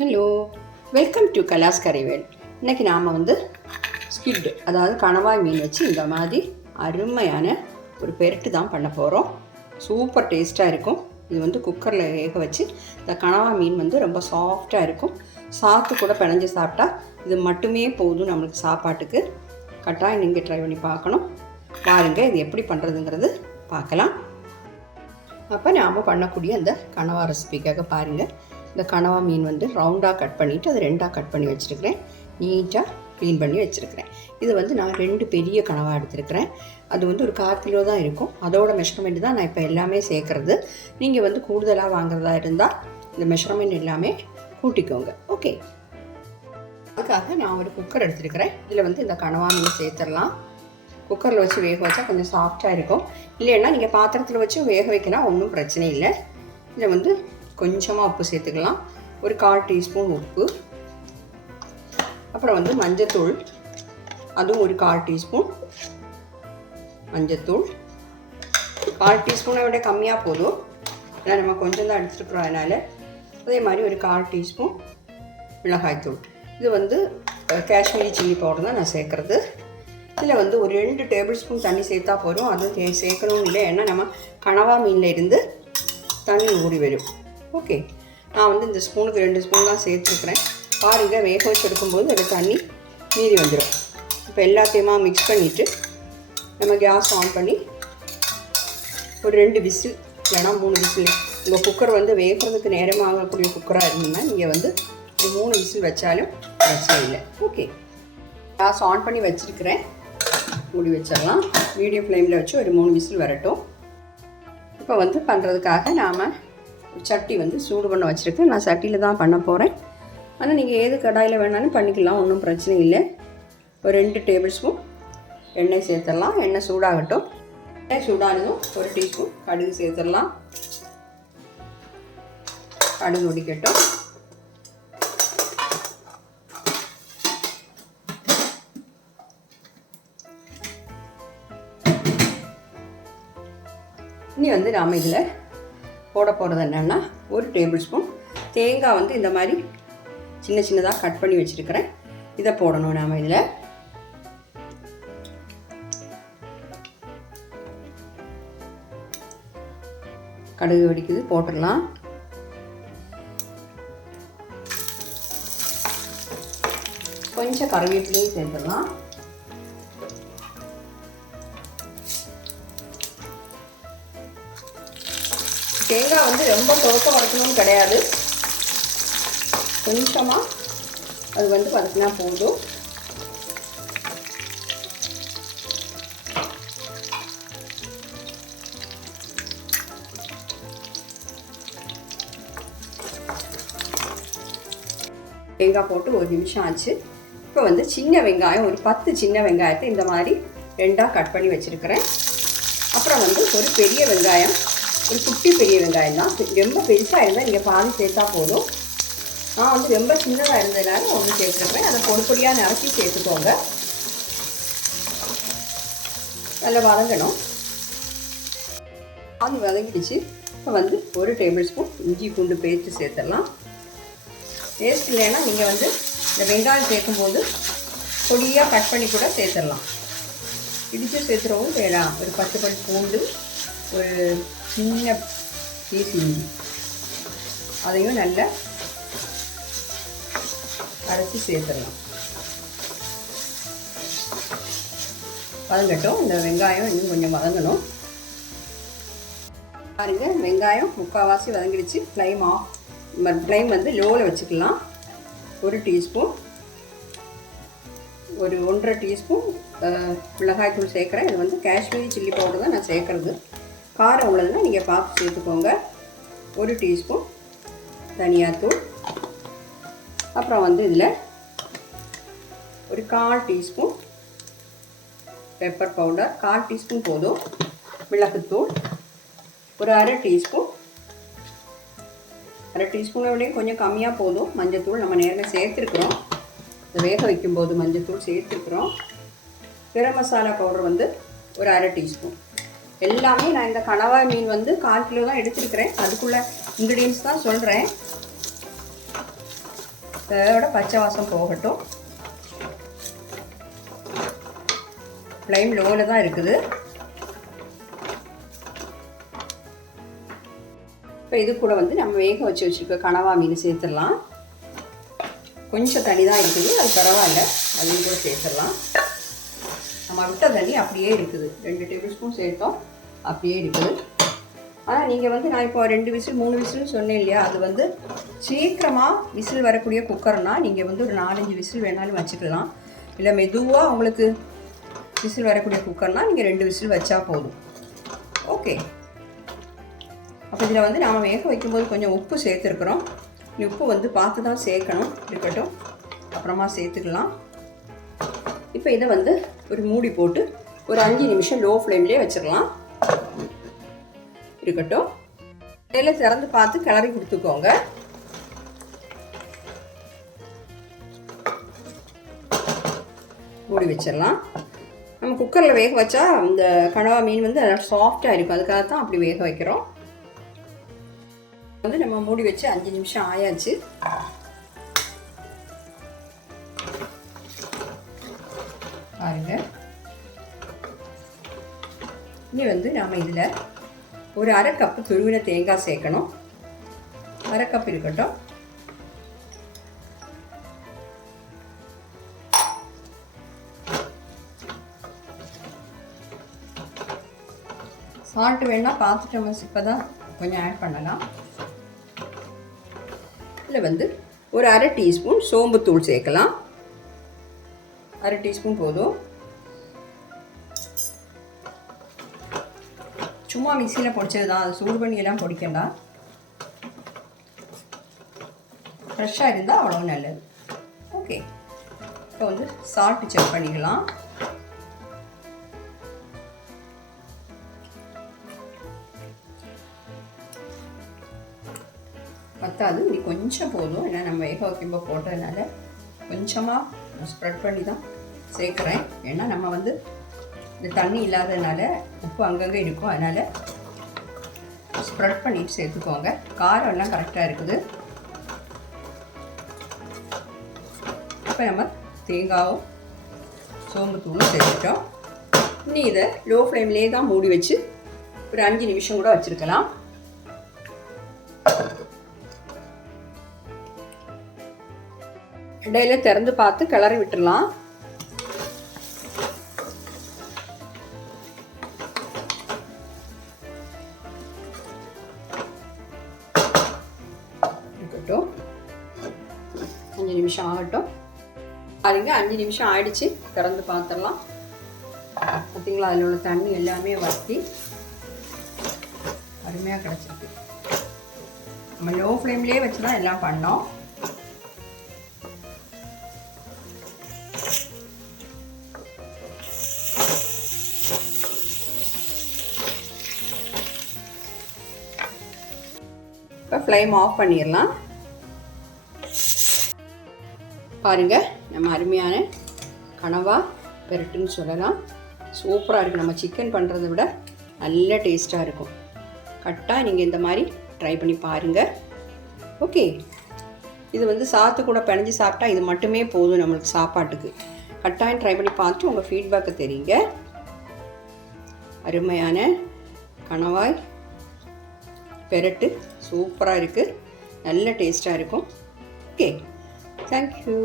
Hello welcome to Kalas Karaivel இன்றைக்கி நாம் வந்து ஸ்கிட் அதாவது கணவாய் மீன் வச்சு இந்த மாதிரி அருமையான ஒரு பெருட்டு தான் பண்ண போகிறோம் சூப்பர் டேஸ்ட்டாக இருக்கும். இது வந்து குக்கரில் வேக வச்சு இந்த கணவாய் மீன் வந்து ரொம்ப சாஃப்டாக இருக்கும். சாத்து கூட பிணைஞ்சு சாப்பிட்டா இது மட்டுமே போதும் நம்மளுக்கு சாப்பாட்டுக்கு. கட்டாயம் நீங்கள் ட்ரை பண்ணி பார்க்கணும். பாருங்கள் இது எப்படி பண்ணுறதுங்கிறது பார்க்கலாம். அப்போ நாம் பண்ணக்கூடிய அந்த கணவா ரெசிபிக்காக பாருங்கள் இந்த கனவா மீன் வந்து ரவுண்டாக கட் பண்ணிவிட்டு அதை ரெண்டாக கட் பண்ணி வச்சுருக்கிறேன். நீட்டாக க்ளீன் பண்ணி வச்சுருக்கிறேன். இது வந்து நான் ரெண்டு பெரிய கனவாக எடுத்துருக்கிறேன். அது வந்து ஒரு கால் கிலோ தான் இருக்கும். அதோட மெஷர்மெண்ட் தான் நான் இப்போ எல்லாமே சேர்க்குறது. நீங்கள் வந்து கூடுதலாக வாங்குறதா இருந்தால் இந்த மெஷர்மெண்ட் எல்லாமே கூட்டிக்கோங்க. ஓகே அதுக்காக நான் ஒரு குக்கர் எடுத்திருக்கிறேன். இதில் வந்து இந்த கனவா மீன் சேர்த்துடலாம். குக்கரில் வச்சு வேக வச்சா கொஞ்சம் சாஃப்டாக இருக்கும். இல்லைன்னா நீங்கள் பாத்திரத்தில் வச்சு வேக வைக்கலாம். ஒன்றும் பிரச்சனை இல்லை. இதில் வந்து கொஞ்சமாக உப்பு சேர்த்துக்கலாம். ஒரு கால் டீஸ்பூன் உப்பு. அப்புறம் வந்து மஞ்சத்தூள். அதுவும் ஒரு கால் டீஸ்பூன் மஞ்சத்தூள். கால் டீஸ்பூனை விட கம்மியாக போதும். ஏன்னா நம்ம கொஞ்சம் தான் எடுத்துருக்குறோம் அதனால். அதே மாதிரி ஒரு கால் டீஸ்பூன் மிளகாய்த்தூள். இது வந்து காஷ்மீரி சில்லி பவுடர் தான் நான் சேர்க்குறது. இதில் வந்து ஒரு ரெண்டு டேபிள் ஸ்பூன் தண்ணி சேர்த்தா போதும். அதுவும் சேர்க்கணும் இல்லை. ஏன்னா நம்ம கனவா மீனில் இருந்து தண்ணி ஊறி வரும். ஓகே. நான் வந்து இந்த ஸ்பூனுக்கு ரெண்டு ஸ்பூன் தான் சேர்த்துருக்குறேன். பாருங்கள் வேக வச்சு எடுக்கும்போது அது தண்ணி மீறி வந்துடும் இப்போ எல்லாத்தையுமா மிக்ஸ் பண்ணிவிட்டு நம்ம கேஸ் ஆன் பண்ணி ஒரு ரெண்டு விசில் இல்லைனா மூணு விசில். உங்கள் குக்கர் வந்து வேகிறதுக்கு நேரமாகக்கூடிய குக்கராக இருந்ததுன்னா நீங்கள் வந்து ஒரு மூணு விசில் வச்சாலும் பிரச்சனை இல்லை. ஓகே. கேஸ் ஆன் பண்ணி வச்சுருக்கிறேன். மூடி வச்சிடலாம். மீடியம் ஃப்ளேமில் வச்சு ஒரு மூணு விசில் வரட்டும். இப்போ வந்து பண்ணுறதுக்காக நாம் சட்டி வந்து சூடு பண்ண வச்சுருக்கேன். நான் சட்டியில் தான் பண்ண போகிறேன் ஆனால் நீங்கள் ஏது கடாயில் வேணாலும் பண்ணிக்கலாம். ஒன்றும் பிரச்சனை இல்லை. ஒரு ரெண்டு டேபிள் ஸ்பூன் எண்ணெய் சேர்த்துடலாம். எண்ணெய் சூடாகட்டும். எண்ணெய் சூடானதும் ஒரு டீஸ்பூன் கடுகு சேர்த்துடலாம். கடுகு ஒடிக்கட்டும் இனி வந்து நாம் இதில் போட போகிறது என்னென்னா ஒரு டேபிள் ஸ்பூன் தேங்காய் வந்து இந்த மாதிரி சின்ன சின்னதாக கட் பண்ணி வச்சுருக்கிறேன். இதை போடணும் நாம் இதில். கடுகு வெடிக்குது போட்டுடலாம். கொஞ்சம் கருவேப்பிலையும் சேர்த்துடலாம். தேங்காய் வந்து ரொம்ப துவக்க வதக்கணும்னு கிடையாது. கொஞ்சமாக அது வந்து வதக்கினா போதும். தேங்காய் போட்டு ஒரு நிமிஷம் ஆச்சு. இப்போ வந்து சின்ன வெங்காயம் ஒரு பத்து சின்ன வெங்காயத்தை இந்த மாதிரி ரெண்டாக கட் பண்ணி வச்சுருக்கிறேன். அப்புறம் வந்து ஒரு பெரிய வெங்காயம் ஒரு குட்டி பெரிய வெங்காயம் தான். ரொம்ப பெருசாக இருந்தால் நீங்கள் பாதி சேர்த்தா போதும். நான் வந்து ரொம்ப சின்னதாக இருந்ததுனால ஒன்று சேர்த்துருப்பேன் அதை பொடி பொடியாக நிறச்சி சேர்த்துக்கோங்க. நல்லா வதங்கணும். அது வதங்கிடுச்சு. இப்போ வந்து ஒரு டேபிள் ஸ்பூன் இஞ்சி பூண்டு பேஸ்ட்டு சேர்த்துடலாம். பேஸ்ட் இல்லைன்னா நீங்கள் வந்து இந்த வெங்காயம் சேர்க்கும்போது பொடியாக கட் பண்ணி கூட சேர்த்துடலாம். இடித்து சேர்த்துறவும் வேணாம் ஒரு பத்து பல் பூண்டு ஒரு சின்ன பீஸ் இஞ்சி அதையும் நல்லா அரைச்சி சேர்த்துடலாம். வதங்கட்டும். இந்த வெங்காயம் இன்னும் கொஞ்சம் வதங்கணும். பாருங்க வெங்காயம் முக்கால்வாசி வதங்கிடுச்சு. ஃப்ளைம் ஆஃப் ஃப்ளைம் வந்து லோவில் வச்சுக்கலாம். ஒரு டீஸ்பூன் ஒரு ஒன்றரை டீஸ்பூன் மிளகாய்த்தூள் சேர்க்குறேன். இது வந்து காஷ்மீரி சில்லி பவுடர் தான் நான் சேர்க்குறது. காரம் உள்ளதுன்னா நீங்கள் பார்த்து சேர்த்துக்கோங்க. ஒரு டீஸ்பூன் தனியாத்தூள் அப்புறம் வந்து இதில் ஒரு கால் டீஸ்பூன் பெப்பர் பவுடர். கால் டீஸ்பூன் போதும் மிளகுத்தூள் ஒரு அரை டீஸ்பூன் அரை டீஸ்பூனை விடையும் கொஞ்சம் கம்மியாக போதும். மஞ்சத்தூள் நம்ம நேரில் சேர்த்துருக்குறோம். இதை வேக வைக்கும்போது மஞ்சத்தூள் சேர்த்துருக்குறோம். கரம் மசாலா பவுடர் வந்து ஒரு அரை டீஸ்பூன். எல்லாமே நான் இந்த கணவாய் மீன் வந்து கால் கிலோ தான் எடுத்துருக்கிறேன். அதுக்குள்ள இன்க்ரீடியன்ஸ் தான் சொல்கிறேன் இதோட பச்சை வாசம் போகட்டும். ஃப்ளைம் லோவில் தான் இருக்குது. இப்போ இது கூட வந்து நம்ம வேக வச்சு வச்சுருக்க கனவா மீன் சேர்த்துடலாம். கொஞ்சம் தனி தான் இருக்குது அது பரவாயில்ல. அதையும் கூட சேர்த்துடலாம். நம்ம விட்ட தண்ணி அப்படியே இருக்குது. ரெண்டு டேபிள் ஸ்பூன் சேர்த்தோம். அப்படியே இருக்குது. ஆனால் நீங்கள் வந்து நான் இப்போ ரெண்டு விசில் மூணு விசில் சொன்னேன் இல்லையா? அது வந்து சீக்கிரமாக விசில் வரக்கூடிய குக்கர்னால் நீங்கள் வந்து ஒரு நாலஞ்சு விசில் வேணாலும் வச்சுக்கலாம். இல்லை மெதுவாக உங்களுக்கு விசில் வரக்கூடிய குக்கர்னால் நீங்கள் ரெண்டு விசில் வச்சா போதும். ஓகே. அப்போ இதில் வந்து நாம் வேக வைக்கும்போது கொஞ்சம் உப்பு சேர்த்துருக்குறோம். உப்பு வந்து பார்த்து தான் சேர்க்கணும். இருக்கட்டும். அப்புறமா சேர்த்துக்கலாம். இப்போ இதை வந்து ஒரு மூடி போட்டு ஒரு அஞ்சு நிமிஷம் லோ ஃப்ளேம்லேயே வச்சிடலாம் இருக்கட்டும். இடையில திறந்து பார்த்து கிளறி கொடுத்துக்கோங்க. மூடி வச்சிடலாம் நம்ம குக்கரில் வேக வச்சா இந்த கனவா மீன் வந்து சாஃப்டாக இருக்கும். அதுக்காக தான் அப்படி வேக வைக்கிறோம். வந்து நம்ம மூடி வச்சு அஞ்சு நிமிஷம் ஆயாச்சு. பாருங்கள் இனி வந்து நாம் இதில் ஒரு அரை கப்பு துருவின தேங்காய் சேர்க்கணும். அரை கப் இருக்கட்டும். சால்ட் வேணால் பார்த்துட்டு நம்ம இப்போ தான் கொஞ்சம் ஆட் பண்ணலாம். இதில் வந்து ஒரு அரை டீஸ்பூன் சோம்புத்தூள் சேர்க்கலாம். அரை டீஸ்பூன் போதும். சும்மா மிக்சியில் பொடிச்சது தான் அது சூடு பண்ணியெல்லாம் பொடிக்கண்டாம் ஃப்ரெஷ்ஷாக இருந்தால் அவ்வளோ நல்லது. ஓகே இப்போ வந்து சால்ட்டு செக் பண்ணிக்கலாம். பத்தாது. இது கொஞ்சம் போதும். ஏன்னா நம்ம வேக வைக்கும்போது போட்டதுனால கொஞ்சமாக ஸ்ப்ரெட் பண்ணி தான் சேர்க்குறேன். ஏன்னா நம்ம வந்து இந்த தண்ணி இல்லாததுனால உப்பு அங்கங்கே இருக்கும். அதனால் ஸ்ப்ரெட் பண்ணிட்டு சேர்த்துக்கோங்க. காரம் எல்லாம் கரெக்டாக இருக்குது. இப்போ நம்ம தேங்காவும் சோம்புத்தூளும் சேர்த்துட்டோம். இனி இதை லோ ஃப்ளேம்லேயே தான் மூடி வச்சு ஒரு அஞ்சு நிமிஷம் கூட வச்சுருக்கலாம். இடையில திறந்து பார்த்து கிளறி விட்டுடலாம். இருக்கட்டும். அஞ்சு நிமிஷம் ஆகட்டும். அதுங்க அஞ்சு நிமிஷம் ஆயிடுச்சு. திறந்து பார்த்துடலாம். பார்த்தீங்களா அதில் உள்ள தண்ணி எல்லாமே வற்றி அருமையாக கிடச்சிருக்கு. நம்ம லோ ஃப்ளேம்லேயே வச்சு தான் எல்லாம் பண்ணோம். ஃப்ளேம் ஆஃப் பண்ணிடலாம். பாருங்க நம்ம அருமையான கனவா பெரட்டுன்னு சொல்லலாம். சூப்பராக இருக்குது நம்ம சிக்கன் பண்ணுறத விட நல்ல டேஸ்ட்டாக இருக்கும். கட்டாக நீங்கள் இந்த மாதிரி ட்ரை பண்ணி பாருங்கள் ஓகே இது வந்து சாத்து கூட பிணைஞ்சு சாப்பிட்டா இது மட்டுமே போதும் நம்மளுக்கு சாப்பாட்டுக்கு. கட்டாயம் ட்ரை பண்ணி பார்த்து உங்கள் ஃபீட்பேக்கை தெரியுங்க. அருமையான கணவாய் பெரட்டு. சூப்பராக இருக்குது நல்ல டேஸ்ட்டாக இருக்கும். ஓகே. தேங்க்யூ